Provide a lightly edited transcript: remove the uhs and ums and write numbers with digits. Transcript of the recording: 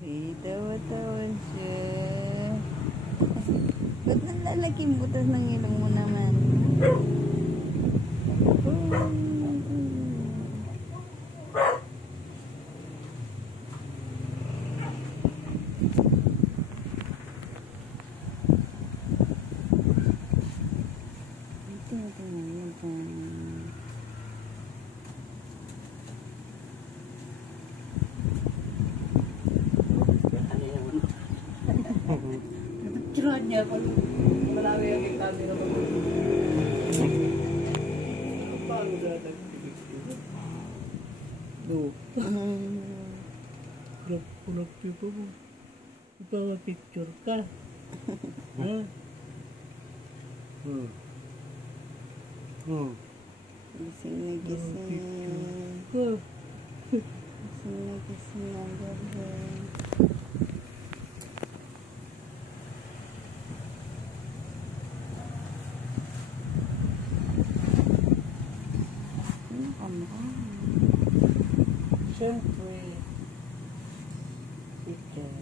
Tawa-tawa siya. Ba't nalalaking butas ng ilong mo naman? Tirahan niya ako. Malawi ang yung camera mo. Paano natin? No. Kulap dito mo. Ipapapicture ka. Ha? Gising na gising. Gising na gising na gabi. Siyempre. Picture.